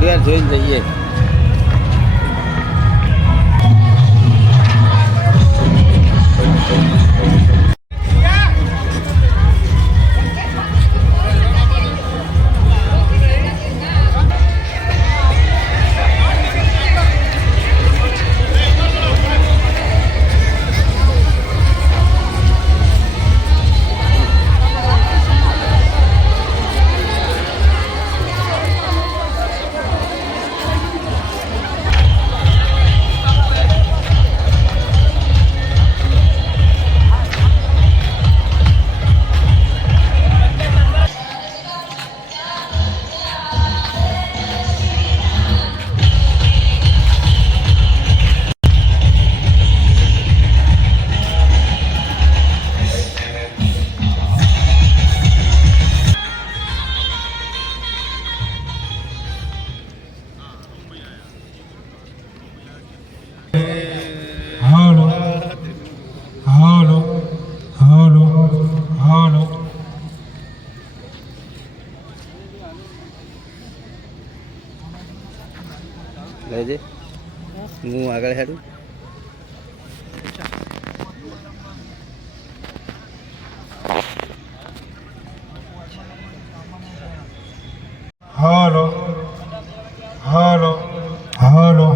થોડી વાર જોઈને જઈએ. લેજે હું આગળ હેડું. હાલો હાલો હાલો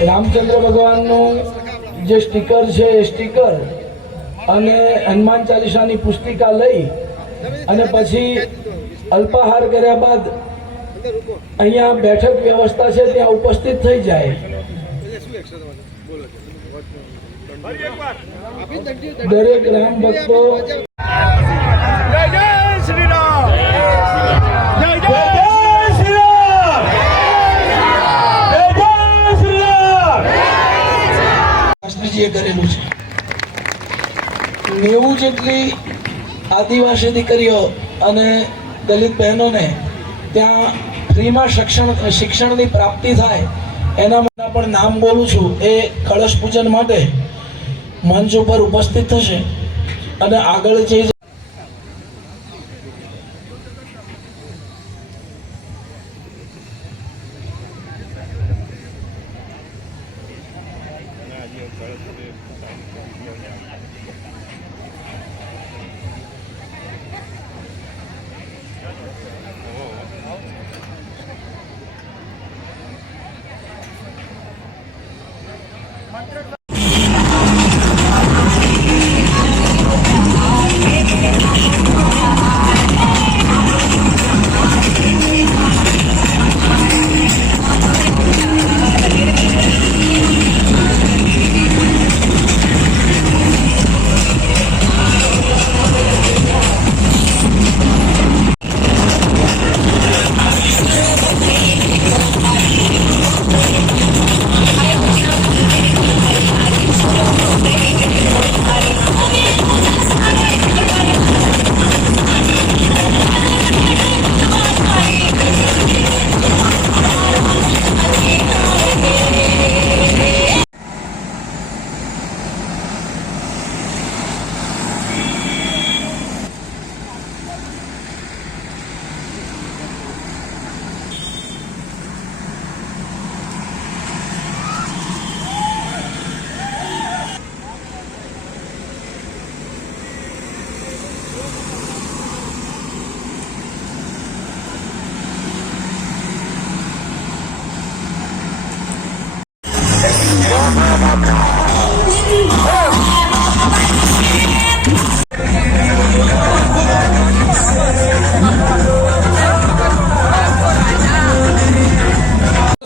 રામચંદ્ર ભગવાનનું જે સ્ટીકર છે એ સ્ટીકર અને હનુમાન ચાલીસાની પુસ્તિકા લઈ અને પછી અલ્પાહાર કર્યા બાદ અહીંયા બેઠક વ્યવસ્થા છે ત્યાં ઉપસ્થિત થઈ જાય. દરેક રામ ભક્તો કરેલું છે. 90 જેટલી આદિવાસી દીકરીઓ અને દલિત બહેનોને ત્યાં ફ્રીમાં શિક્ષણની પ્રાપ્તિ થાય એના માટે પણ નામ બોલું છું. એ કળશ પૂજન માટે મંચ ઉપર ઉપસ્થિત થશે અને આગળ જે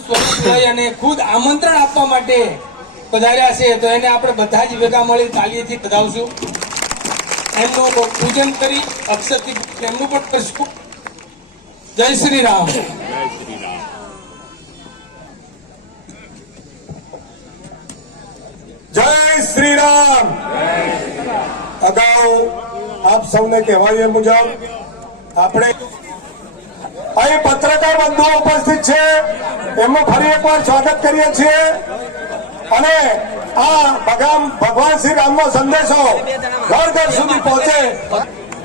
સ્વરૂપ અને ખુદ આમંત્રણ આપવા માટે પધાર્યા છે, તો એને આપણે બધા જ ભેગા મળી તાલીથી બધાવશું. એમનું પૂજન કરી અક્ષરથી એમનું પણ કરીશું. જય શ્રી રામ. જય શ્રી રામ. અગાઉ આપ સૌને કહેવાયું મુજબ આપણે અહીં પત્રકાર બંધુઓ ઉપસ્થિત છે, એમનું ફરી એકવાર સ્વાગત કરીએ છીએ. અને આ ભગવાન શ્રી રામનો સંદેશો ઘર ઘર સુધી પહોંચે.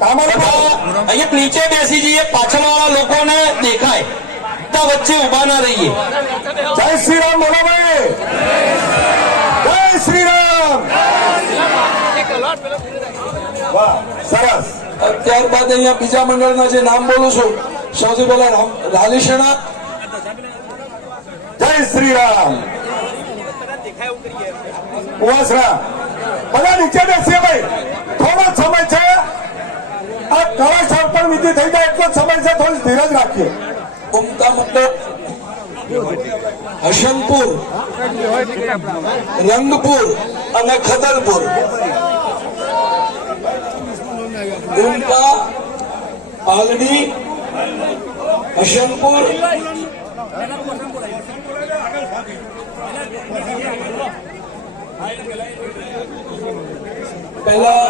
અહીંયા નીચે બેસી જઈએ, પાછળવાળા લોકોને દેખાય તો વચ્ચે ઉભા ના રહીએ. જય શ્રી રામ બોલો ભાઈ. જય શ્રી રામ. વાહ, સરસ. ત્યારબાદ અહીંયા બીજા મંડળના જે નામ બોલું છું, સૌથી પહેલા લાલીશણા. જય શ્રી રામ. ઉવાસરા બધા નીચે બેસીએ ભાઈ, થોડો જ સમય છે. આ કળશ અર્પણ વિધિ થઈ જાય એટલો જ સમય છે, થોડી ધીરજ રાખીએ. ઉમતા મંડળ હસનપુર, રંગપુર અને ખદલપુર. ઉમતા, પાલડી, હસનપુર, પહેલા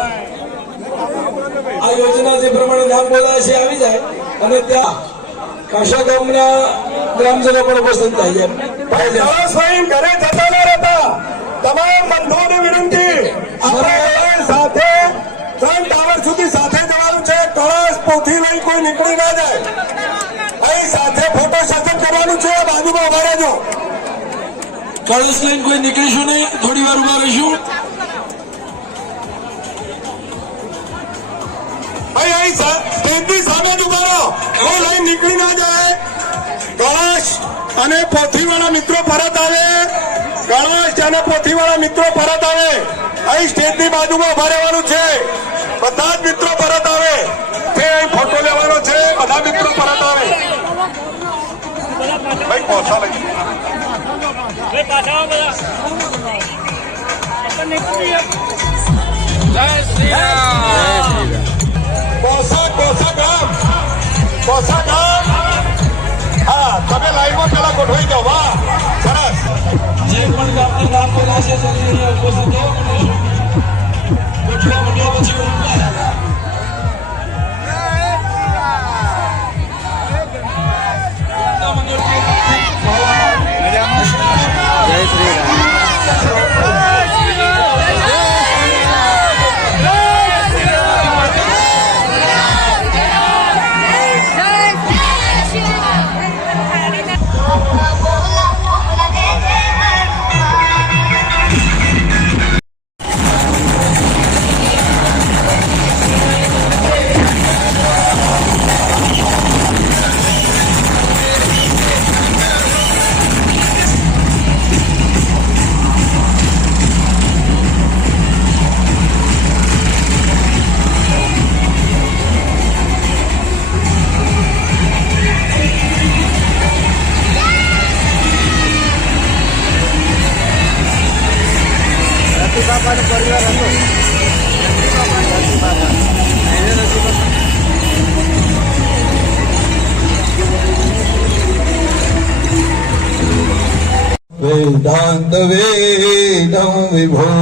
આ યોજના જે પ્રમાણે નામ બોલાય છે આવી જાય, અને ત્યાં કાશા ગામના ગ્રામજનો પણ ઉપસ્થિત થાય છે. કળશ લઈને ઘરે જતા ન રહેતા. તમામ બંધુઓને વિનંતી, આપણે સાથે 3 ટાવર સુધી સાથે જવાનું છે. કળશ પોથી લઈ કોઈ નીકળી ના જાય. અહીં સાથે ફોટો સેશન કરવાનું છે. બાજુમાં ઉભા રહેજો. કળશ લઈને કોઈ નીકળીશું નહીં, થોડી વાર ઉભા રહીશું. અહીં સ્ટેજની સામે જ ઉભા રહો, કોઈ લાઈન નીકળી ના જાય. કળશ અને પોથીવાળા મિત્રો પરત આવે. કળશ અને પોથીવાળા મિત્રો પરત આવે. અહીં સ્ટેજની બાજુમાં ઉભા રહેવાનું છે. બધા જ મિત્રો પરત આવે. તે અહીં ફોટો લેવાનો છે. બધા મિત્રો પરત આવે. ભાઈ પોથા લઈ કોસા ગામ. હા, તમે લાઈનમાં પેલા ગોઠવાઈ જાઓ. વાહ, સરસ. જે પણ ગામનું નામ બોલાય છે જલ્દી અહીંયા ઉપસ્થિત થવા માંડો. ગોઠવા માંડો પછી ઉભા. જય શ્રી રામ. બાપાનો પરિવાર હતો. वेदांत वेदं विभो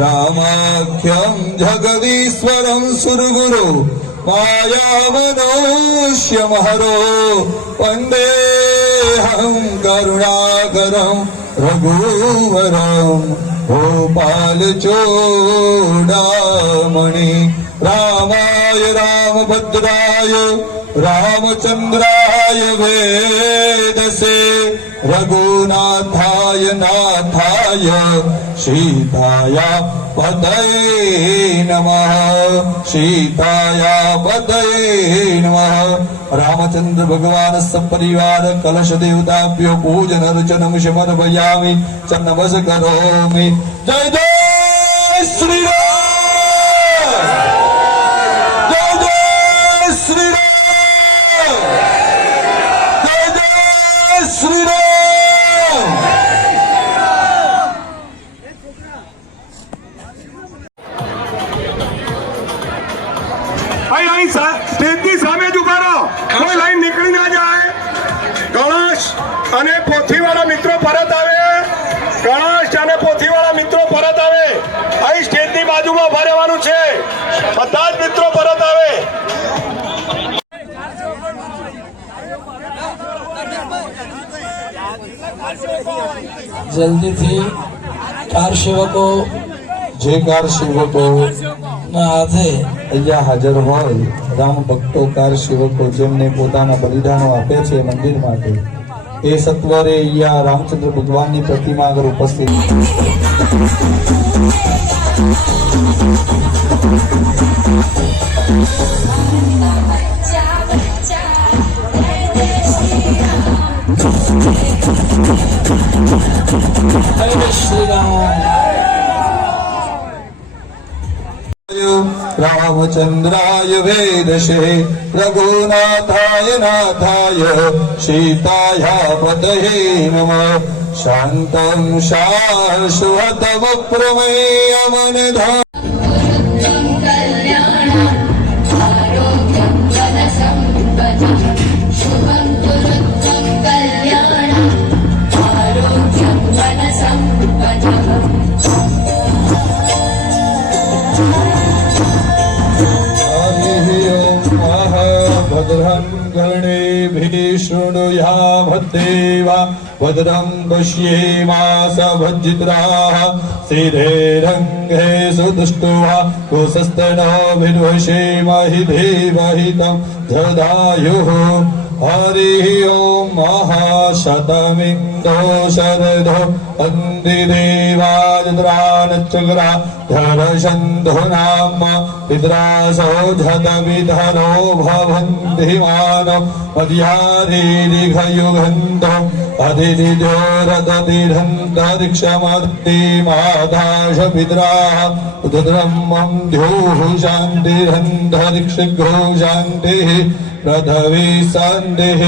रामाख्यं जगदीश्वरं सुरगुरु मायामनुष्यमहरो वन्देऽहं करुणाकरं रघुवरं गोपालचूडामणि रामाय रामभद्राय रामचंद्राय वेदसे रघुनाथाय नाथाय सीताया पतये नमः सीताया पतये नमः। रामचंद्र भगवान सपरिवार कलश देवताभ्यो पूजन अर्चनम समर्पयामि च नमस्करोमि। जय जय श्री राम, जय जय श्री राम, जय जय श्री राम। અહીં સ્ટેજની સામે જ ઉભા રહો, કોઈ લાઈન નીકળી ના જાય. કળશ અને પોથીવાળા મિત્રો પરત આવે, કળશ અને પોથીવાળા મિત્રો પરત આવે. અહીં સ્ટેજની બાજુમાં ઉભા રહેવાનું છે. બધા જ મિત્રો પરત આવે. જલ્દીથી કાર સેવકો જે કાર સેવકો ના હાથે અહીંયા હાજર હોય, રામ ભક્તો કાર સેવકો જેમને પોતાના બલિદાનો આપે છે મંદિર માટે, એ સત્વરે અહીંયા રામચંદ્ર ભગવાનની પ્રતિમા આગળ ઉપસ્થિત હરે શ્રી રામ। रामचंद्राय वेदसे रघुनाथाय नाथाय सीताया पतये नमः। शान्तं शाश्वतं प्रमेयमनधा भद्रं कर्णेभिः शृणुयामदेवा भद्रं पश्येमासभज्जित्राः स्थिरैरङ्गे सुदुष्टुवा कुशस्तनोभिर्वशेमहि देवहितं जदायुः। हरिः ओं महाशतमिन्दो शरदो वन्दिदेवाजद्रानचक्रा धरशन्धो नाम पितरासो झतविधरो भवन्ति मानो मध्यारीरिघयुगन्धो अदितिजो रदतिरन्तरिक्षमर्ति मादाश पितराः उदद्रह्मं द्योः शान्तिरन्तरिक्षघो शान्तिः पृथ्वी शान्तिः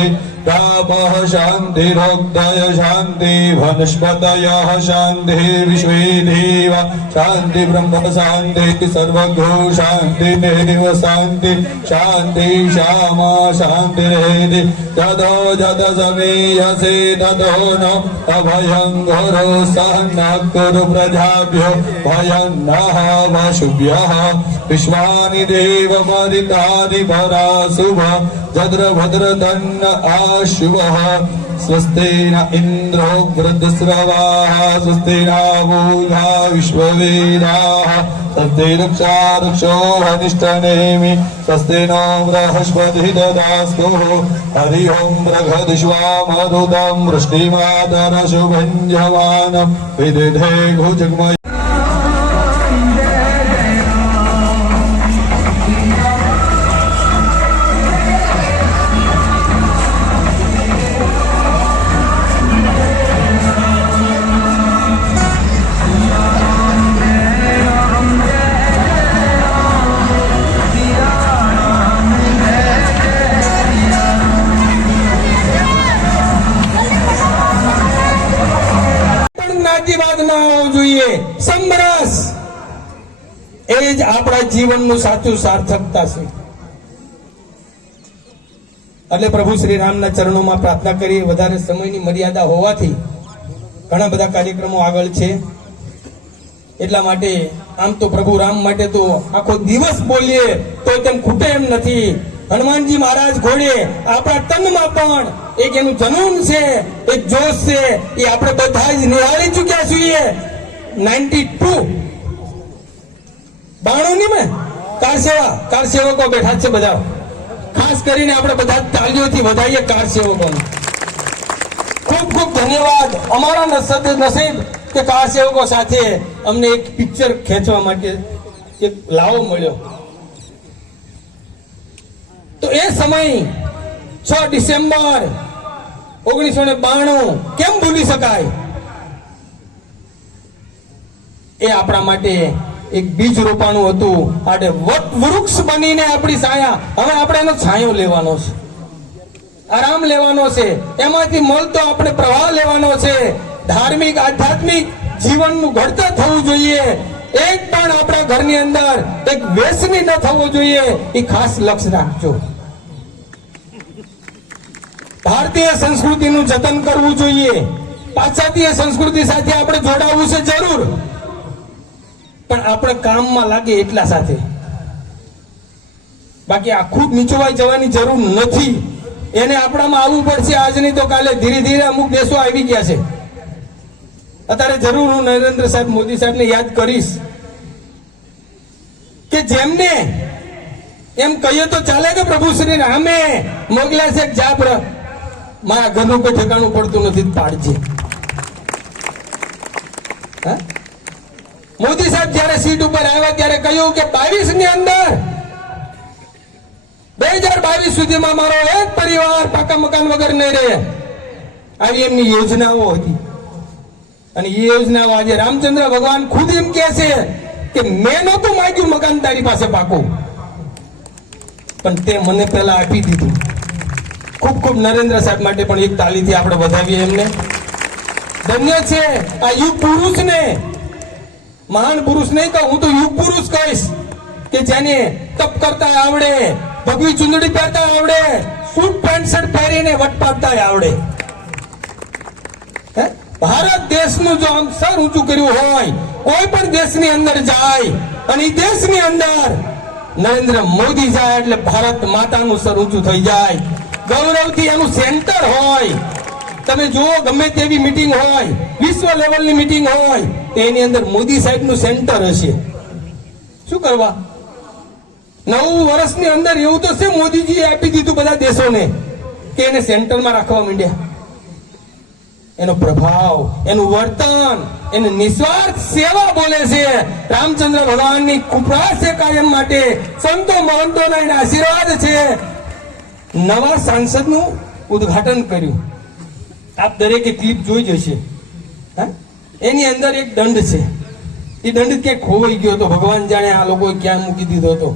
प्रापः शान्तिरोक्तय शान्ति वनस्पतयः शान्तिः विश्वे देव शान्ति ब्रह्म शान्ति सर्वगो शान्ति देव शान्ति शान्ति श्यामा शान्तिरेधि ततो जत समीयसे ततो न अभयं घोरो सहनः कुरु प्रजाभ्यो भयं नः वशुभ्यः। विश्वानि देव परितानि पराशुभ जद्र भद्र तन्न आशुभः। स्वस्ति न इन्द्रो वृद्धस्रवाः स्वस्ति न मूढा विश्ववेदाः स्वस्ति रक्षो हनिष्ठनेमि स्वस्ति नो बृहस्पतिः ददास्तु। हरि ओं बृहद्विश्वामरुतं वृष्टिमातरशुभञ्जवानं विदधे घुजग्मय। જ્ઞાતિવાદ ન હોવું જોઈએ, સમરસ એ જ આપણા જીવનનું સાચું સાર્થકતા છે। એટલે પ્રભુ શ્રી રામના ચરણોમાં પ્રાર્થના કરી, વધારે સમયની મર્યાદા હોવાથી ઘણા બધા કાર્યક્રમો આગળ છે, એટલા માટે આમ તો પ્રભુ રામ માટે તો આખો દિવસ બોલીએ તો તેમ ખૂટે એમ નથી। હનુમાનજી મહારાજ ઘોડે આપણા તનમાં પણ એક એનું જનૂન છે, એક જોશ છે, એ આપણે બધા જ નિહાળી ચૂક્યા છીએ। 92 ની મેં કાર સેવકો બેઠા છે બધા ખાસ કરીને આપણે બધા તાળીઓથી વધાવીએ કાર સેવકોને. ખૂબ ખૂબ ધન્યવાદ. અમારા નસીબ કે કાર સેવકો સાથે અમને એક પિક્ચર ખેંચવા માટે એક લાવો મળ્યો. તો એ સમય 6 ડિસેમ્બર 1992 કેમ ભૂલી શકાય? એ આપણા માટે એક બીજ રોપાણું હતું. આડે વૃક્ષ બનીને આપણી છાયા, હવે આપણે એનો છાંયો લેવાનો છે, આરામ લેવાનો છે, એમાંથી મળતો આપણે પ્રવાહ લેવાનો છે. ધાર્મિક આધ્યાત્મિક જીવનનું ઘડતર થવું જોઈએ. એક પણ આપણા ઘરની અંદર એક વ્યસની ન થવો જોઈએ. એ ખાસ લક્ષ્ય રાખજો. ભારતીય સંસ્કૃતિનું જતન કરવું જોઈએ. પાશ્ચાત્ય સંસ્કૃતિ સાથે આપણે જોડાવવું છે જરૂર, પણ આપણે કામમાં લાગે એટલા સાથે. બાકી આખું નીચોવાઈ જવાની જરૂર નથી. એને આપણામાં આવવું પડશે. આજ નહીં તો કાલે ધીરે ધીરે અમુક દેશો આવી ગયા છે. અત્યારે જરૂર હું નરેન્દ્ર સાહેબ મોદી સાહેબને યાદ કરીશ કે જેમને એમ કહીએ તો ચાલે કે પ્રભુ શ્રી રામે મોકલ્યા છે જાપ મારા ઘરનું કોઈ ઠેકાણું પડતું નથી, પાડજે. મોદી સાહેબ જયારે સીટ ઉપર આવ્યા ત્યારે કહ્યું કે 22 ની અંદર 2022 સુધીમાં મારો એક પરિવાર પાકા મકાન વગર નહીં રહે. આવી એમની યોજનાઓ હતી. અને એ યોજનાઓ આજે રામચંદ્ર ભગવાન ખુદ એમ કહે છે કે મેં નહોતું માંગ્યું મકાન તારી પાસે પાકું, પણ તે મને પહેલા આપી દીધું. ખૂબ ખૂબ નરેન્દ્ર સાહેબ માટે પણ એક તાલીથી આપણે વધાવીએ એમને. ધન્ય છે આ યુગ પુરુષને. મહાન પુરુષ નહીં કહું, હું તો યુગ પુરુષ કહીશ કે જેને તપ કરતા આવડે, ભગવી ચુંદડી પહેરતા આવડે, સૂટ પેન્ટ શર્ટ પહેરીને વટ પાડતા આવડે. ભારત દેશનું જો આમ સર ઊંચું કર્યું હોય, કોઈ પણ દેશની અંદર જાય અને એ દેશની અંદર નરેન્દ્ર મોદી જાય એટલે ભારત માતાનું સર ઊંચું થઈ જાય. ગૌરવથી એનું સેન્ટર હોય. તમે જુઓ ગમે તેવી મીટિંગ હોય, વિશ્વ લેવલની મીટિંગ હોય, તેની અંદર મોદી સાહેબનું સેન્ટર હશે. શું કરવા? 9 વર્ષની અંદર એવું તો છે મોદીજીએ આપી દીધું બધા દેશોને કે એને સેન્ટરમાં રાખવા માંડ્યા. એનો પ્રભાવ, એનું વર્તન, એની નિસ્વાર્થ સેવા બોલે છે. રામચંદ્ર ભગવાનની કૃપા છે કાયમ માટે. સંતો મહંતોના એના આશીર્વાદ છે. નવા સાંસદનું ઉદ્ઘાટન કર્યું. આપ દરેકે ક્લિપ જોઈ જશે. એની અંદર એક દંડ છે. એ દંડ ક્યાંક ખોવાઈ ગયો હતો. ભગવાન જાણે આ લોકોએ ક્યાં મૂકી દીધો હતો.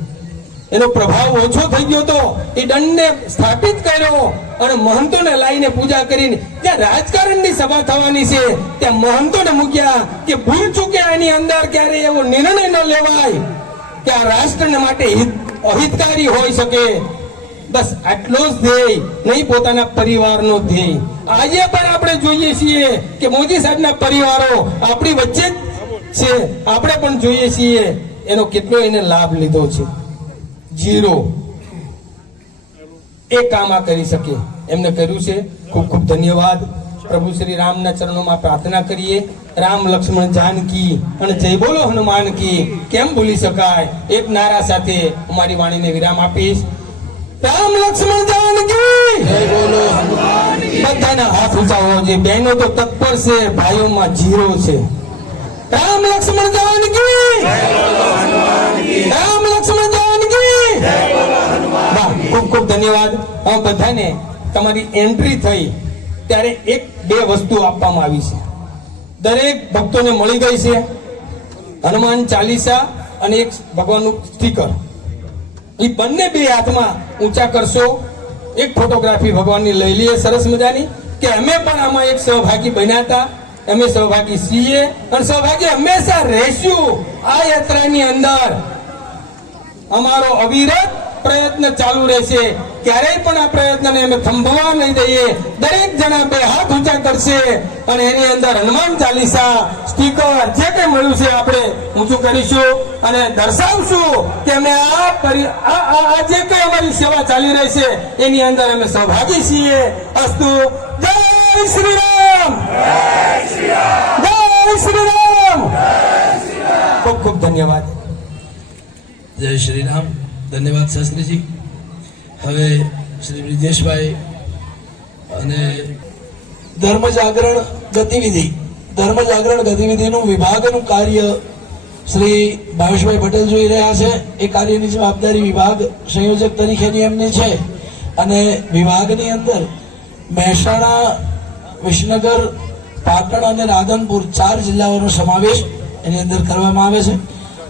એનો પ્રભાવ ઓછો થઈ ગયો હતો. એ દંડને સ્થાપિત કર્યો અને મહંતોને લાવીને પૂજા કરીને જ્યાં રાજકારણની સભા થવાની છે ત્યાં મહંતોને મૂક્યા કે ભૂલ ચૂક્યા એની અંદર ક્યારે એવો નિર્ણય ન લેવાય કે આ રાષ્ટ્રને માટે અહિતકારી હોઈ શકે. બસ આટલો જ ધ્યેય, નહીં પોતાના પરિવારનો ધ્યેય. આજે પણ આપણે જોઈએ છીએ કે મોદી સાહેબના પરિવારો આપણી વચ્ચે જ છે. આપણે પણ જોઈએ છીએ એનો કેટલો એને લાભ લીધો છે. 0 એ કામ આ કરી શકે એમને કર્યું છે. ખૂબ ખૂબ ધન્યવાદ. પ્રભુ શ્રી રામના ચરણોમાં પ્રાર્થના કરીએ. રામ લક્ષ્મણ જાનકી અને જય બોલો હનુમાન કી. કેમ ભૂલી શકાય? એક નારા સાથે અમારી વાણીને વિરામ આપીશ. રામ લક્ષ્મણ જાનકી જય બોલો હનુમાન કી. બધાના હાથ ઊંચા હોવા જોઈએ. બહેનો તો તત્પર છે, ભાઈઓમાં 0 છે. રામ લક્ષ્મણ જાનકી જય બોલો હનુમાન કી. રામ લક્ષ્મણ જાનકી જય બોલો હનુમાન કી. ખૂબ ખૂબ ધન્યવાદ. આ બધાને તમારી એન્ટ્રી થઈ ત્યારે 1-2 વસ્તુ આપવામાં આવી છે. દરેક ભક્તોને મળી ગઈ છે. હનુમાન ચાલીસા અને એક ભગવાનનું સ્ટીકર. એ બંને 2 હાથમાં ઊંચા કરશો. એક ફોટોગ્રાફી ભગવાનની લઈ લઈએ સરસ મજાની કે અમે પણ આમાં એક સહભાગી બન્યા હતા. અમે સહભાગી છીએ અને સહભાગી હંમેશા રહેશું. આ યાત્રાની અંદર અમારો અવિરત પ્રયત્ન ચાલુ રહેશે. ક્યારેય પણ આ પ્રયત્નને અમે થંભવા નહીં દઈએ. દરેક જણા 2 હાથ ઊંચા કરશે અને એની અંદર હનુમાન ચાલીસા સ્ટીકર જે કંઈ મળ્યું છે આપણે ઊંચું કરીશું અને દર્શાવશું કે અમે આ જે કંઈ અમારી સેવા ચાલી રહી છે એની અંદર અમે સહભાગી છીએ. અસ્તુ. જય શ્રી રામ. જય શ્રી રામ. ખૂબ ખૂબ ધન્યવાદ. જય શ્રી રામ. ધન્યવાદ શાસ્ત્રીજી. હવે શ્રી બ્રિજેશભાઈ અને ધર્મ જાગરણ ગતિવિધિનું વિભાગનું કાર્ય શ્રી ભાવેશભાઈ પટેલ જોઈ રહ્યા છે. એ કાર્યની જવાબદારી વિભાગ સંયોજક તરીકેની એમની છે અને વિભાગની અંદર મહેસાણા, વિસનગર, પાટણ અને રાધનપુર 4 જિલ્લાઓનો સમાવેશ એની અંદર કરવામાં આવે છે.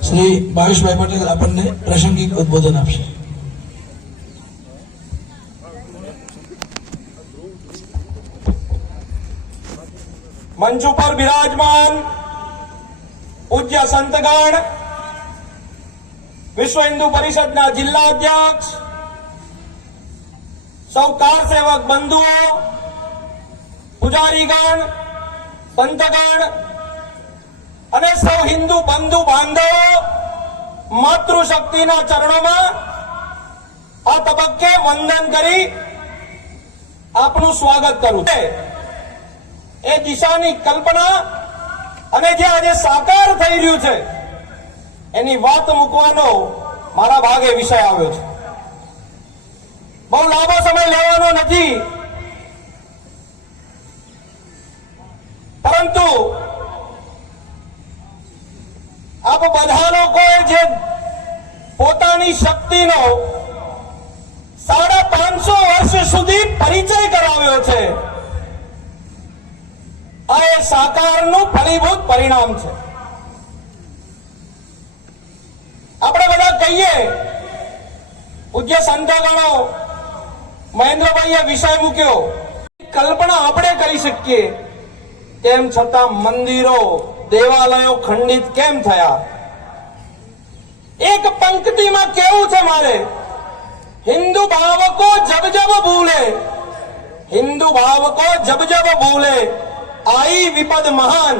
શ્રી ભાવેશભાઈ પટેલ આપણને પ્રાસંગિક ઉદ્બોધન આપશે. મંચ ઉપર બિરાજમાન પૂજ્ય સંતગણ, વિશ્વ હિન્દુ પરિષદના જિલ્લા અધ્યક્ષ, સૌ કાર સેવક બંધુઓ, પૂજારીગણ, સંતગણ અને સૌ હિન્દુ બંધુ બાંધવો, માતૃશક્તિના ચરણોમાં આ તબક્કે વંદન કરી આપનું સ્વાગત કરું છું. એ દિશાની કલ્પના અને જે આજે સાકાર થઈ રહ્યું છે એની વાત મૂકવાનો મારા ભાગે વિષય આવ્યો છે. બહુ લાંબો સમય લેવાનો નથી, પરંતુ આપ બધા લોકોએ જે પોતાની શક્તિનો 550 વર્ષ સુધી પરિચય કરાવ્યો છે, આ એ સાકારનું ફળીભૂત પરિણામ છે. આપણે બધા કહીએ, પૂજ્ય સંતગણો, મહેન્દ્રભાઈએ વિષય મૂક્યો, કલ્પના આપણે કરી શકીએ, તેમ છતાં મંદિરો, દેવાલયો ખંડિત કેમ થયા? એક પંક્તિમાં કેવું છે મારે, हिंदू भाव को जब जब भूले, हिंदू भाव को जब जब भूले, आई विपद महान,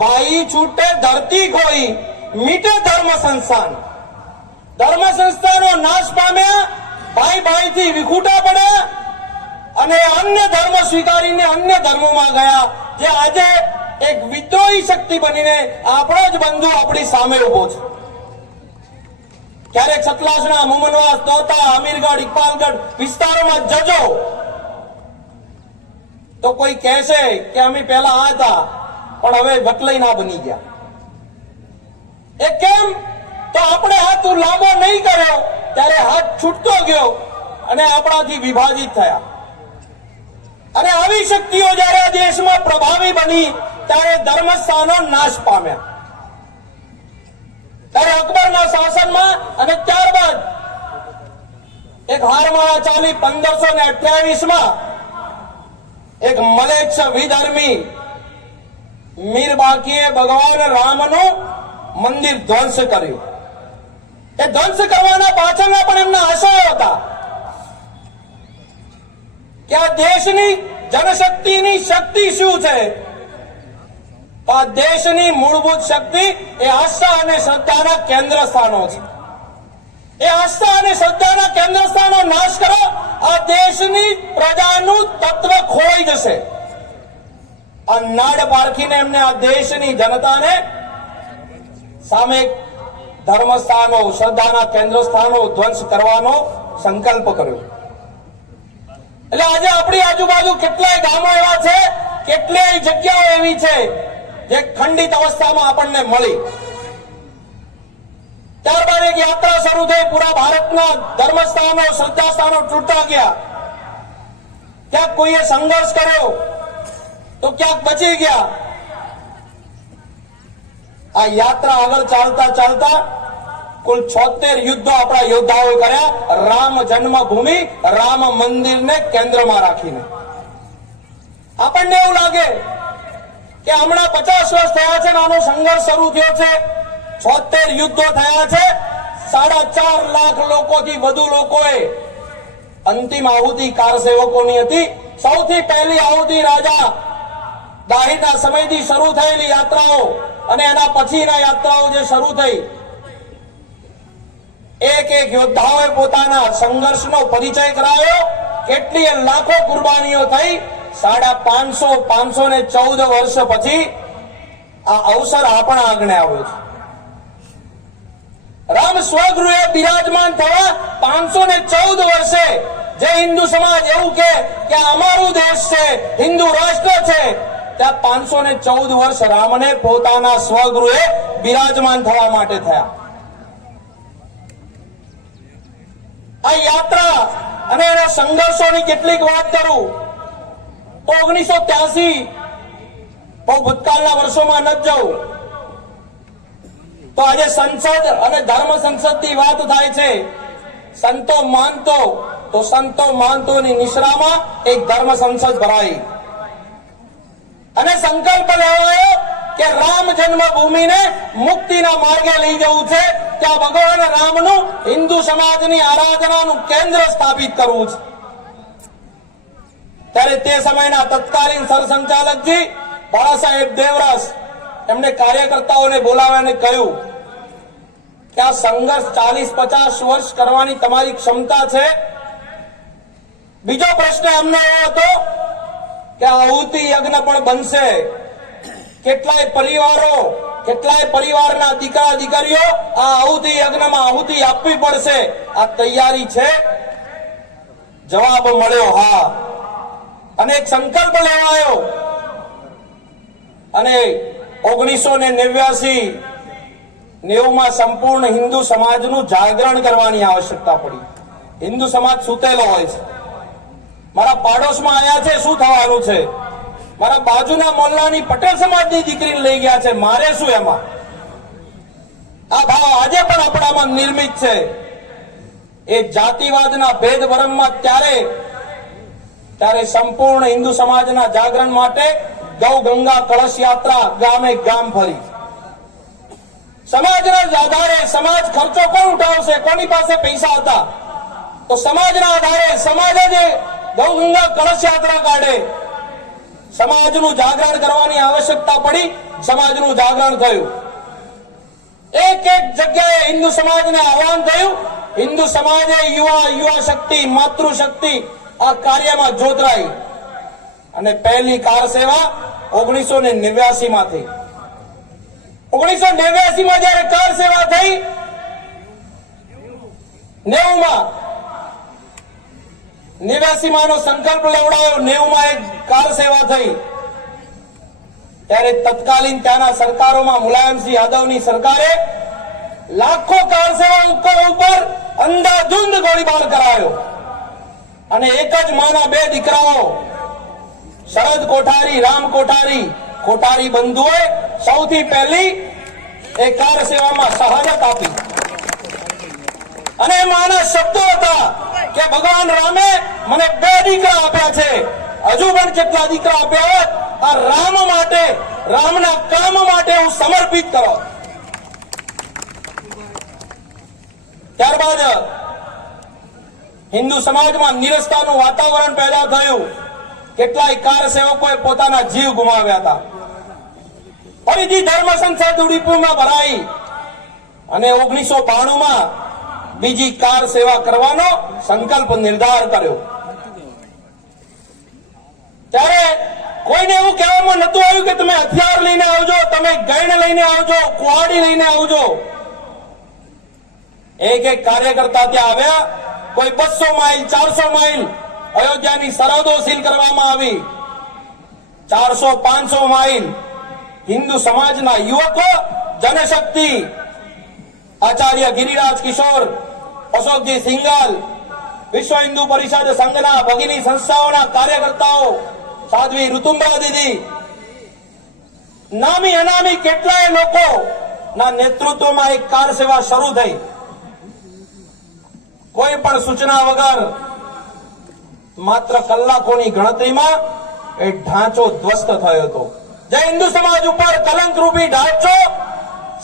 भाई छूटे धरती कोई, मीटे धर्म संस्थान. धर्म संस्थानो नाश पाम्या, भाई भाई थी विखूटा પડ્યા અને અન્ય ધર્મ સ્વીકારીને અન્ય ધર્મોમાં ગયા, જે આજે એક વિદ્રોહી શક્તિ બનીને આપણો જ બંધુ આપણી સામે ઉભો છે. ક્યારેક સતલાસણા, મુમનવાસ, તોતા, અમીરગઢ, ઇકબાલગઢ વિસ્તારોમાં જજો તો કોઈ કહેશે કે અમે પહેલા આ હતા પણ હવે વકલઈ ના બની ગયા. એ કેમ? તો આપણે હાથ લાંબો નહીં કર્યો ત્યારે હાથ છૂટતો ગયો અને આપણાથી વિભાજિત થયા. અને આવી શક્તિઓ જ્યારે આ દેશમાં પ્રભાવી બની ત્યારે ધર્મસ્થાનો નાશ પામ્યા. ત્યારે અકબરના શાસનમાં અને ત્યારબાદ એક હારમાળા ચાલી 1528માં એક મલેચ્છ વિધર્મી મીરબાકીએ ભગવાન રામનું મંદિર ધ્વંસ કર્યું. એ ધ્વંસ કરવાના પાછળના પણ એમના આશયો હતા કે આ દેશની જનશક્તિની શક્તિ શું છે? આ દેશની મૂળભૂત શક્તિ એ આસ્થા અને શ્રદ્ધાના કેન્દ્ર સ્થાનો છે. એ આસ્થા અને શ્રદ્ધાના કેન્દ્ર સ્થાનો નાશ કરો, આ દેશની પ્રજાનું તત્વ ખોવાઈ જશે. આ નાડ પારખીને એમને આ દેશની જનતાને સામે ધર્મસ્થાનો, શ્રદ્ધાના કેન્દ્ર સ્થાનો ધ્વંસ કરવાનો સંકલ્પ કર્યો. એટલે આજે આપણી આજુબાજુ કેટલાય ગામો એવા છે, કેટલીય જગ્યાઓ એવી છે જે ખંડિત અવસ્થામાં આપણને મળી. ત્યારબાદ એક યાત્રા શરૂ થઈ, પૂરા ભારતના ધર્મસ્થાનો, શ્રદ્ધાસ્થાનો તૂટતા ગયા. ક્યાંક કોઈએ સંઘર્ષ કર્યો તો ક્યાંક બચી ગયા. આ યાત્રા આગળ ચાલતા ચાલતા કુલ 76 યુદ્ધો આપણા યોદ્ધાઓએ કર્યા, રામ જન્મભૂમિ, રામ મંદિરને કેન્દ્રમાં રાખીને. આપણને એવું લાગે કે હમણાં 50 વર્ષ થયા છે, આનો સંઘર્ષ શરૂ થયો છે, 76 યુદ્ધો થયા છે, 4.5 લાખ લોકોથી વધુ લોકોએ અંતિમ આહુતિ કાર સેવકોની હતી. સૌથી પહેલી આહુતિ રાજા દાહિરના સમયથી શરૂ થયેલી યાત્રાઓ અને એના પછીના યાત્રાઓ જે શરૂ થઈ, એક એક યોદ્ધાઓએ પોતાના સંઘર્ષનો પરિચય કરાયો. કેટલીય લાખો કુરબાનીઓ થઈ. 514 વર્ષ પછી આ અવસર આપણા આંગણે આવ્યો છે. રામ સ્વગૃહે બિરાજમાન થવા 514 વર્ષે જે હિન્દુ સમાજ એવું કે આ અમારું દેશ છે, હિન્દુ રાષ્ટ્ર છે, ત્યાં 514 વર્ષ રામને પોતાના સ્વગૃહે બિરાજમાન થવા માટે થયા. આ યાત્રા અને એના સંઘર્ષોની કેટલીક વાત કરું તો 1983 બહુ ભૂતકાળના વર્ષોમાં ન જવું તો આજે સંસદ અને ધર્મ સંસદની વાત થાય છે. સંતો માનતોની નિશ્રામાં એક ધર્મ સંસદ ભરાઈ અને સંકલ્પ લેવાયો કે રામ જન્મભૂમિને મુક્તિના માર્ગે લઈ જવું છે, ત્યાં ભગવાન રામનું હિન્દુ સમાજની આરાધનાનું કેન્દ્ર સ્થાપિત કરવું છે. ત્યારે તે સમયના તત્કાલીન સરસંચાલકજી બાળાસાહેબ દેવરાસ એમને કાર્યકર્તાઓને બોલાવ્યાને કહ્યું કે આ સંઘર્ષ 40-50 વર્ષ કરવાની તમારી ક્ષમતા છે. બીજો પ્રશ્ન એમને એવો હતો કે આહુતિ યજ્ઞ પણ બનશે, કેટલાય પરિવારના દીકરા દીકરીઓ આ આહુતિ યજ્ઞમાં આહુતિ આપવી પડશે, આ તૈયારી છે? જવાબ મળ્યો હા. અને એક સંકલ્પ લેવાયો અને 1989-90 સંપૂર્ણ હિન્દુ સમાજનું જાગરણ કરવાની આવશ્યકતા પડી. હિન્દુ સમાજ સૂતેલો હોય છે, મારા પાડોશમાં આયા છે, શું થવાનું છે? મારા બાજુના મોહલ્લાની પટેલ સમાજની દીકરીને લઈ ગયા છે, મારે શું એમાં? આ ભાવ આજે પણ આપણામાં નિર્મિત છે. એ જાતિવાદના ભેદભરમમાં ત્યારે સંપૂર્ણ હિન્દુ સમાજના જાગરણ માટે ગૌ ગંગા કળશ યાત્રા ગામે ગામ ફરી. સમાજના આધારે સમાજ ખર્ચો કોણ ઉઠાવશે? કોની પાસે પૈસા હતા? તો સમાજના આધારે સમાજ જ ગૌ ગંગા કળશ યાત્રા કાઢે. સમાજનું જાગરણ કરવાની આવશ્યકતા પડી, સમાજનું જાગરણ થયું. એક જગ્યાએ હિન્દુ સમાજને આહવાન થયું. હિન્દુ સમાજે યુવા શક્તિ, માતૃશક્તિ આ કાર્યમાં જોતરાઈ અને પહેલી કાર સેવા 1989 થઈ. 1989 જયારે કાર સેવા થઈ, 89 નો સંકલ્પ લેવડાયો, 90 એક કાર સેવા થઈ. ત્યારે તત્કાલીન ત્યાંના સરકારોમાં મુલાયમસિંહ યાદવની સરકારે લાખો કાર સેવા ઉપર અંધાધૂંધ ગોળીબાર કરાયો અને એક જ માના 2 દીકરાઓ શરદ કોઠારી, રામ કોઠારી બંધુઓએ સૌથી પહેલી એ કાર સેવામાં શહાદત આપી અને માના શબ્દો હતા કે ભગવાન રામે મને 2 દીકરા આપ્યા છે, હજુ પણ કેટલા દીકરા આપ્યા હોત આ રામ માટે, રામના કામ માટે હું સમર્પિત કરો. ત્યારબાદ હિન્દુ સમાજમાં નિરસ્તાનું વાતાવરણ પેદા થયું. કેટલાય કાર સેવકોએ પોતાના જીવ ગુમાવ્યા હતા. ફરીથી ધર્મ સંસદ ઉડીપુરમાં ભરાઈ અને 1992 બીજી કાર સેવા કરવાનો સંકલ્પ નિર્ધાર કર્યો. ત્યારે કોઈને એવું કહેવામાં નતું આવ્યું કે તમે હથિયાર લઈને આવજો, તમે ગૈણ લઈને આવજો, કુહાડી લઈને આવજો. એક કાર્યકર્તા ત્યાં આવ્યા. કોઈ 200 માઇલ 400 માઇલ અયોધ્યાની સરહદો સીલ કરવામાં આવી. 400-500 માઇલ હિન્દુ સમાજના યુવકો, જનશક્તિ, આચાર્ય ગિરિરાજ કિશોર, અશોકજી સિંઘલ, વિશ્વ હિન્દુ પરિષદ સંઘના ભગીની સંસ્થાઓના કાર્યકર્તાઓ, સાધ્વી ઋતુંબરા દીદી, નામી અનામી કેટલાય લોકો ના નેતૃત્વમાં એક કાર સેવા શરૂ થઈ. કોઈ પણ સૂચના વગર માત્ર કલાકોની ગણતરીમાં એ ઢાંચો ધ્વસ્ત થયો હતો. જે હિન્દુ સમાજ ઉપર કલંકરૂપી ઢાંચો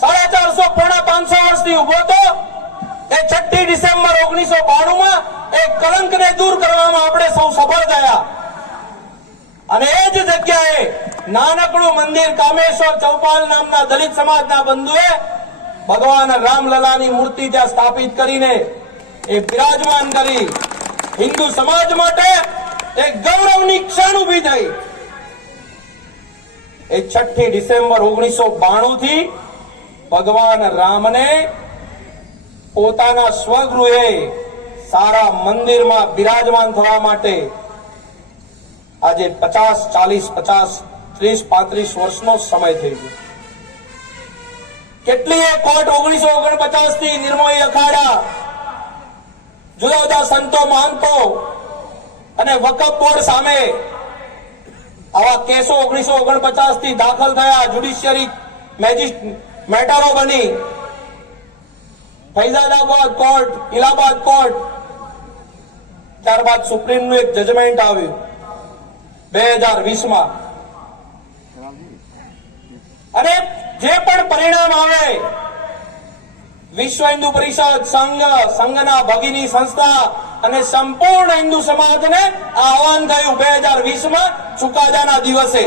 450-500 વર્ષથી ઉભો હતો, એ 6 ડિસેમ્બર 1992 એ કલંકને દૂર કરવામાં આપણે સૌ સફળ થયા. અને એ જ જગ્યાએ નાનકડું મંદિર કામેશ્વર ચૌપાલ નામના દલિત સમાજના બંધુએ ભગવાન રામલલાની મૂર્તિ ત્યાં સ્થાપિત કરીને એ બિરાજમાન કરી. હિન્દુ સમાજ માટે એક ગૌરવની ક્ષણ ઉભી થઈ. એ 6 ડિસેમ્બર 1992 થી ભગવાન રામને પોતાના સ્વગૃહે સારા મંદિરમાં બિરાજમાન થવા માટે આજે 50, 40, 50, 30, 35 વર્ષનો સમય થઈ ગયો. કેટલીય કોર્ટ 1949 થી નિર્મોહી અખાડા, જુદા જુદા સંતો મહંતો અને વકફ બોર્ડ સામે આવા કેસો 1949 થી દાખલ થયા. જ્યુડિશિયરી મેટરો બની. ફૈઝાદાબાદ કોર્ટ, ઇલાહાબાદ કોર્ટ, ત્યારબાદ સુપ્રીમનું એક જજમેન્ટ આવ્યું 2020માં. અને જે પણ પરિણામ આવે, વિશ્વ હિન્દુ પરિષદ, સંઘના ભગીની સંસ્થા અને સંપૂર્ણ હિન્દુ સમાજને આહવાન થયું 2020માં ચુકાદાના દિવસે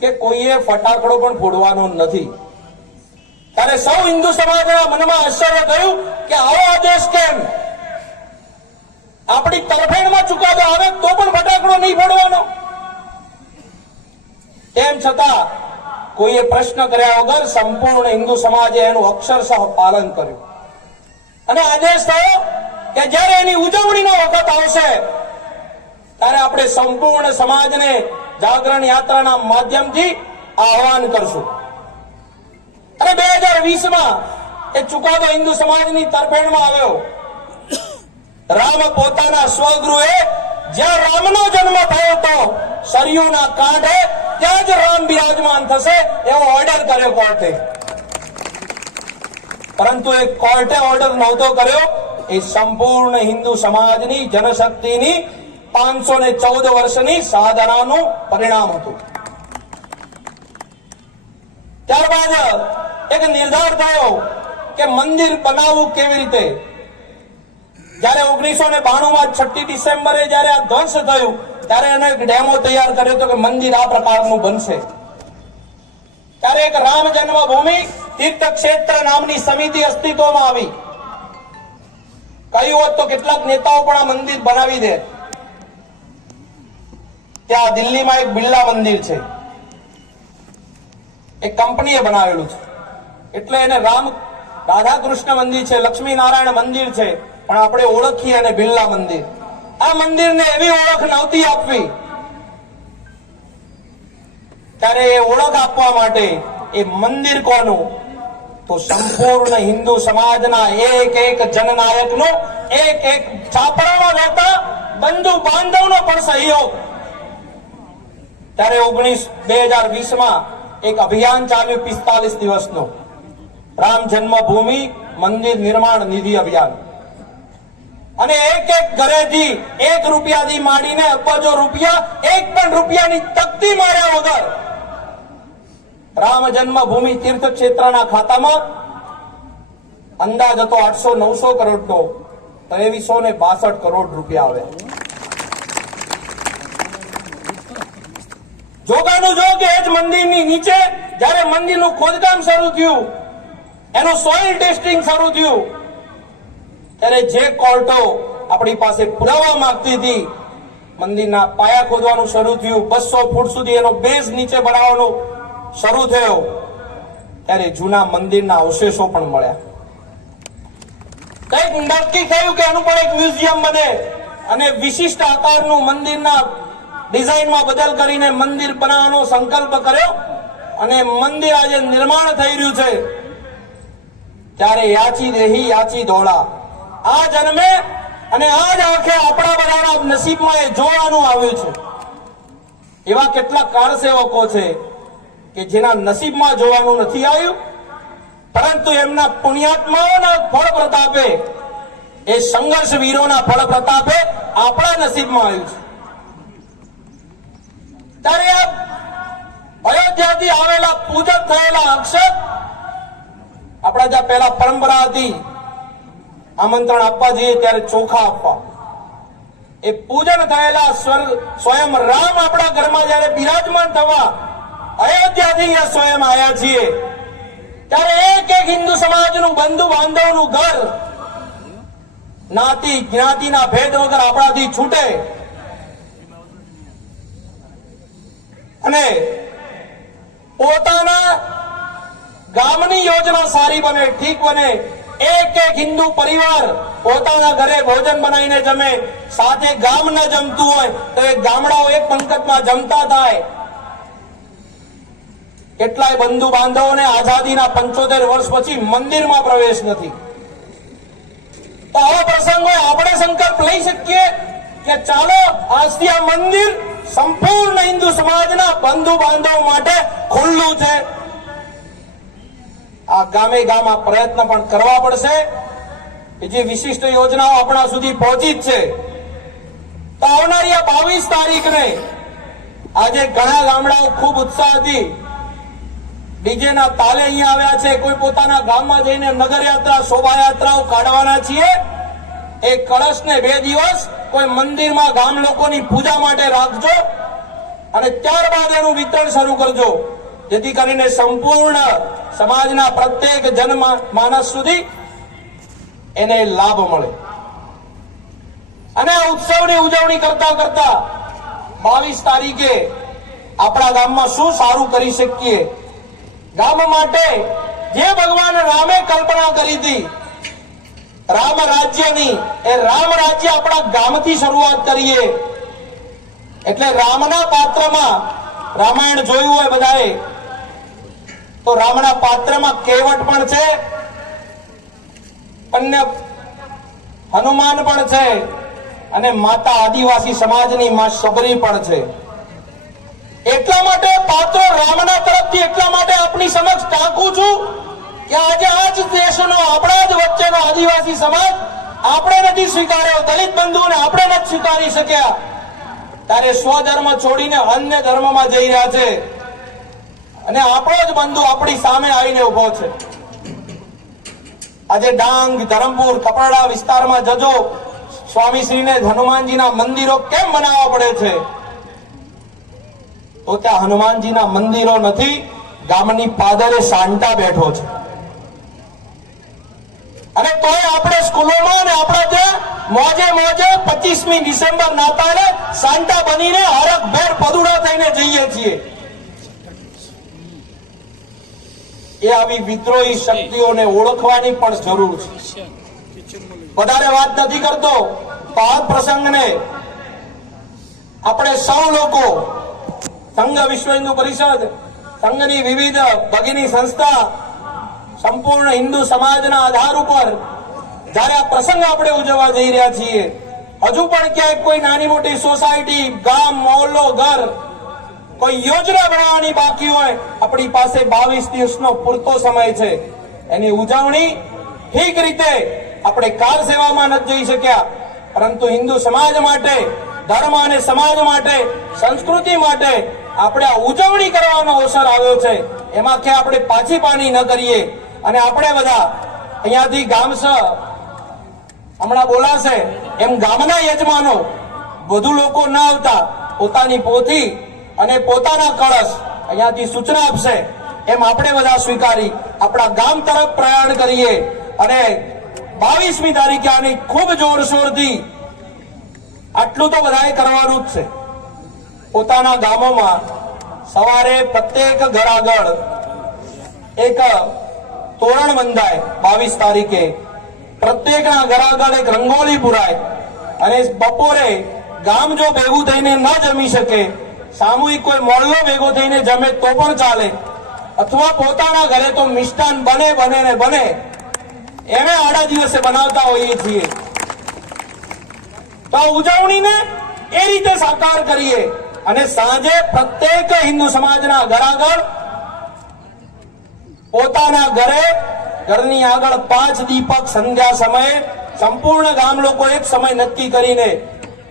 કે કોઈએ ફટાકડો પણ ફોડવાનો નથી. ત્યારે સૌ હિન્દુ સમાજના મનમાં આશ્ચર્ય થયું કે આવો આદેશ કેમ? આપણી તરફેણમાં ચુકાદો આવે તો પણ ફટાકડો નહીં ફોડવાનો. તેમ છતાં કોઈએ પ્રશ્ન કર્યા વગર સંપૂર્ણ હિન્દુ સમાજે એનું અક્ષરશઃ પાલન કર્યું અને આદેશ થયો કે જ્યારે એની ઉજવણીનો વખત આવશે ત્યારે આપણે સંપૂર્ણ સમાજને જાગરણ યાત્રાના માધ્યમથી આહવાન કરશું. અને 2020માં એ ચુકાદો હિન્દુ સમાજની તરફેણમાં આવ્યો. રામ પોતાના સ્વગૃહે જ્યાં રામનો જન્મ થયો હતો, સરયુના કાંઠે, ત્યાં જ રામ બિરાજમાન થશે એવો ઓર્ડર કર્યો કોર્ટે. પરંતુ એ કોર્ટે ઓર્ડર નહોતો કર્યો, એ સંપૂર્ણ હિન્દુ સમાજની જનશક્તિની 514 વર્ષની સાધનાનું પરિણામ હતું. ત્યારબાદ એક નિર્ધાર થયો કે મંદિર બનાવવું કેવી રીતે. જયારે 1992માં 6 ડિસેમ્બરે જયારે આ ધ્વંસ થયું ત્યારે એનો એક ડેમો તૈયાર કર્યો હતો કે મંદિર આ પ્રકારનું બનશે. ત્યારે એક રામ જન્મભૂમિ તીર્થ ક્ષેત્ર નામની સમિતિ અસ્તિત્વમાં આવી. કહ્યું હોત તો કેટલાક નેતાઓ પણ આ મંદિર બનાવી દે. ત્યાં દિલ્હીમાં એક બિરલા મંદિર છે, એક કંપનીએ બનાવેલું છે, એટલે એને રાધા કૃષ્ણ મંદિર છે, લક્ષ્મી નારાયણ મંદિર છે, પણ આપણે ઓળખીએ અને બિરલા મંદિર. આ મંદિરને એવી ઓળખ નહોતી આપવી. ત્યારે એ ઓળખ આપવા માટે એ મંદિર કોનું? તો સંપૂર્ણ હિન્દુ સમાજના એક એક જનનાયકનો, એક એક છાપરામાં રહેતા બંધુ બાંધવનો પણ સહયોગ. ત્યારે 2020માં એક અભિયાન ચાલ્યું 45 દિવસનું, રામ જન્મભૂમિ મંદિર નિર્માણ નિધિ અભિયાન. અને એક એક ઘરેથી 1 રૂપિયાથી માંડીને અબજો રૂપિયા, 1 પણ રૂપિયાની તકતી માર્યા વગર રામ જન્મભૂમિ તીર્થ ક્ષેત્રના ખાતામાં અંદાજ હતો 800-900 કરોડનો, 2362 કરોડ રૂપિયા આવ્યા. જોગાનું જો કે એ જ મંદિરની નીચે જયારે મંદિરનું ખોદકામ શરૂ થયું, એનું સોઇલ ટેસ્ટિંગ શરૂ થયું, ત્યારે જે કોર્ટો આપણી પાસે પુરાવા માંગતી હતી, મંદિરના પાયા ખોદવાનું શરૂ થયું, 200 ફૂટ સુધી એનો બેઝ નીચે બનાવવાનો શરૂ થયો, ત્યારે જૂના મંદિરના અવશેષો પણ મળ્યા. કંઈક નક્કી થયું કે એનું પણ એક મ્યુઝિયમ બને અને વિશિષ્ટ આકારનું મંદિરના ડિઝાઇનમાં બદલ કરીને મંદિર બનાવવાનો સંકલ્પ કર્યો અને મંદિર આજે નિર્માણ થઈ રહ્યું છે. ત્યારે યાચી દેહી યાચી દોડા આ જન્મે અને આ જ આંખે આપણા બધાના નસીબમાં એ જોવાનું આવ્યું છે. એવા કેટલા કારસેવકો છે કે જેના નસીબમાં જોવાનું નથી આવ્યું, પરંતુ એમના પુણ્યાત્માઓના ફળ પ્રતાપે, એ સંઘર્ષ વીરોના ફળ પ્રતાપે આપણા નસીબમાં આવ્યું છે. ત્યારે આ અયોધ્યાથી આવેલા પૂજક થયેલા અક્ષર, આપણા જ્યાં પહેલા પરંપરા હતી આમંત્રણ આપવા જઈએ ત્યારે ચોખા આપવા, એ પૂજન થયેલા સ્વયં રામ આપણા ઘરમાં જયારે બિરાજમાન થવા અયોધ્યાથી અહીંયા સ્વયં આવ્યા છીએ, ત્યારે એક એક હિન્દુ સમાજનું બંધુ બાંધવનું ઘર જ્ઞાતિ જ્ઞાતિના ભેદ વગર આપણાથી છૂટે અને પોતાના ગામની યોજના સારી બને, ઠીક બને, એક હિન્દુ પરિવાર પોતાના ઘરે ભોજન બનાવીને જમે, સાથે ગામ ન જમતું હોય તો એ ગામડાઓ એક પંક્તિમાં જમતા થાય. કેટલાય બંધુ બાંધવોને આઝાદીના 75 વર્ષ પછી મંદિરમાં પ્રવેશ નથી. તો આવા પ્રસંગોએ આપણે સંકલ્પ લઈ શકીએ કે ચાલો આજથી આ મંદિર સંપૂર્ણ હિન્દુ સમાજના બંધુ બાંધવો માટે ખુલ્લું છે. આ ગામે ગામ આ પ્રયત્ન પણ કરવા પડશે કે જે વિશિષ્ટ યોજનાઓ આપણા સુધી પહોંચી જ છે. તો આવનારી આ 22 તારીખને આજે ઘણા ગામડાઓ ખૂબ ઉત્સાહથી ડીજેના તાલે અહીંયા આવ્યા છે. કોઈ પોતાના ગામમાં જઈને નગરયાત્રા શોભાયાત્રાઓ કાઢવાના છીએ. એ કળશને 2 દિવસ કોઈ મંદિરમાં ગામ લોકોની પૂજા માટે રાખજો અને ત્યારબાદ એનું વિતરણ શરૂ કરજો, જેથી કરીને સંપૂર્ણ સમાજના પ્રત્યેક જનમાનસ સુધી એને લાભ મળે. અને આ ઉત્સવની ઉજવણી કરતા કરતા 22 તારીખે આપણા ગામમાં શું સારું કરી શકીએ, ગામ માટે જે ભગવાન રામે કલ્પના કરી હતી રામ રાજ્યની, એ રામ રાજ્ય આપણા ગામથી શરૂઆત કરીએ. એટલે રામના પાત્રમાં રામાયણ જોયું હોય બધાએ, તો રામના પાત્રમાં કેવટ પણ છે અને હનુમાન પણ છે અને માતા આદિવાસી સમાજની માં સબરી પણ છે. એટલા માટે પાત્રો રામના તરફથી એટલા માટે આપણી સમક્ષ ટાંકું છું કે આજે આ જ દેશનો આપણા જ વચ્ચેનો આદિવાસી સમાજ આપણે નથી સ્વીકાર્યો, દલિત બંધુઓને આપણે નથી સ્વીકારી શક્યા, ત્યારે સ્વધર્મ છોડીને અન્ય ધર્મમાં જઈ રહ્યા છે. અને આપણો જ બંધુ આપણી સામે આવીને ઉભો છે. આજે ડાંગ, ધરમપુર, કપરાડા વિસ્તારમાં જજો, સ્વામીશ્રીને હનુમાનજીના મંદિરો કેમ બનાવવા પડે છે? તો ત્યાં હનુમાનજીના મંદિરો નથી, ગામની પાદરે સાંટા બેઠો છે. અને તોય આપણે સ્કૂલોમાં અને આપણા ત્યાં મોજે મોજે 25મી ડિસેમ્બર નાતાળે સાંટા બનીને હરખભેર પદુડા થઈને જઈએ છીએ. એ આવી વિદ્રોહી શક્તિઓને ઓળખવાની પણ જરૂર છે. વધારે વાત નથી કરતો, તો આ પ્રસંગને આપણે સૌ લોકો, સંઘ વિશ્વ હિન્દુ પરિષદ, સંઘની વિવિધ ભગીની સંસ્થા, સંપૂર્ણ હિન્દુ સમાજના આધાર ઉપર જ્યારે આ પ્રસંગ આપણે ઉજવવા જઈ રહ્યા છીએ, હજુ પણ ક્યાંક કોઈ નાની મોટી સોસાયટી, ગામ, મોહલ્લો, ઘર કોઈ યોજના બનાવવાની બાકી હોય, આપણી પાસે 22 દિવસનો પૂરતો સમય છે. એની ઉજવણી ઠીક રીતે આપણે કાર સેવામાં નથી જોઈ શક્યા, પરંતુ હિન્દુ સમાજ માટે, ધર્મ અને સમાજ માટે, સંસ્કૃતિ માટે આપણે આ ઉજવણી કરવાનો અવસર આવ્યો છે. એમાં કે આપણે પાછી પાની ન કરીએ. અને આપણે બધા અહીંયાથી ગામસ હમણાં બોલાશે એમ ગામના યજમાનો વધુ લોકો ન આવતા પોતાની પોથી અને પોતાના કળશ અહીંયાથી સૂચના આપશે એમ આપણે બધા સ્વીકારી આપણા ગામ તરફ પ્રયાણ કરીએ. અને 22મી તારીખે આની ખૂબ જોરશોરથી આટલું તો બધાએ કરવાનું જ છે. પોતાના ગામોમાં સવારે પ્રત્યેક ઘર આગળ એક તોરણ બંધાય. 22 તારીખે પ્રત્યેકના ઘર આગળ એક રંગોળી પુરાય. અને બપોરે ગામ જો ભેગું થઈને ન જમી શકે, સામૂહિક કોઈ મોહલ્લો ભેગો થઈને જમે તો પણ ચાલે, અથવા પોતાના ઘરે તો મિષ્ટાન બને ને બને એને આડા દિવસે બનાવતા હોઈએ છીએ. તો આ ઉજવણીને એ રીતે સાકાર કરીએ. અને સાંજે પ્રત્યેક હિન્દુ સમાજના ઘર આગળ, પોતાના ઘરની આગળ 5 દીપક સંધ્યા સમયે સંપૂર્ણ ગામ લોકો એક સમય નક્કી કરીને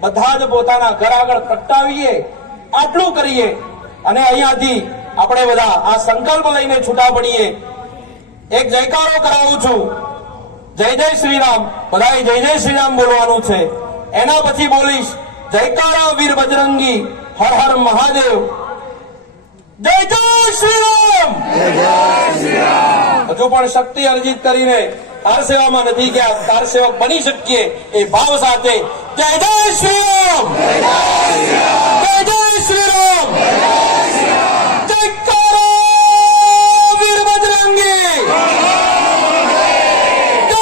બધા જ પોતાના ઘર આગળ પ્રગટાવીએ. આટલું કરીએ અને અહીંયાથી આપણે બધા આ સંકલ્પ લઈને છૂટા પડીએ. એક જયકારો કરાવું છું, જય જય શ્રી રામ. બધાએ જય જય શ્રી રામ બોલવાનું છે. એના પછી બોલીશ જયકારા વીર બજરંગી, હર હર મહાદેવ, જય જય શ્રી રામ. હજુ પણ શક્તિ અર્જિત કરીને કાર સેવામાં નથી ગયા, કાર સેવક બની શકીએ એ ભાવ સાથે જય જય શ્રી રામ, જય જય શ્રી રામ, જયકારા વીર બજરંગી, જય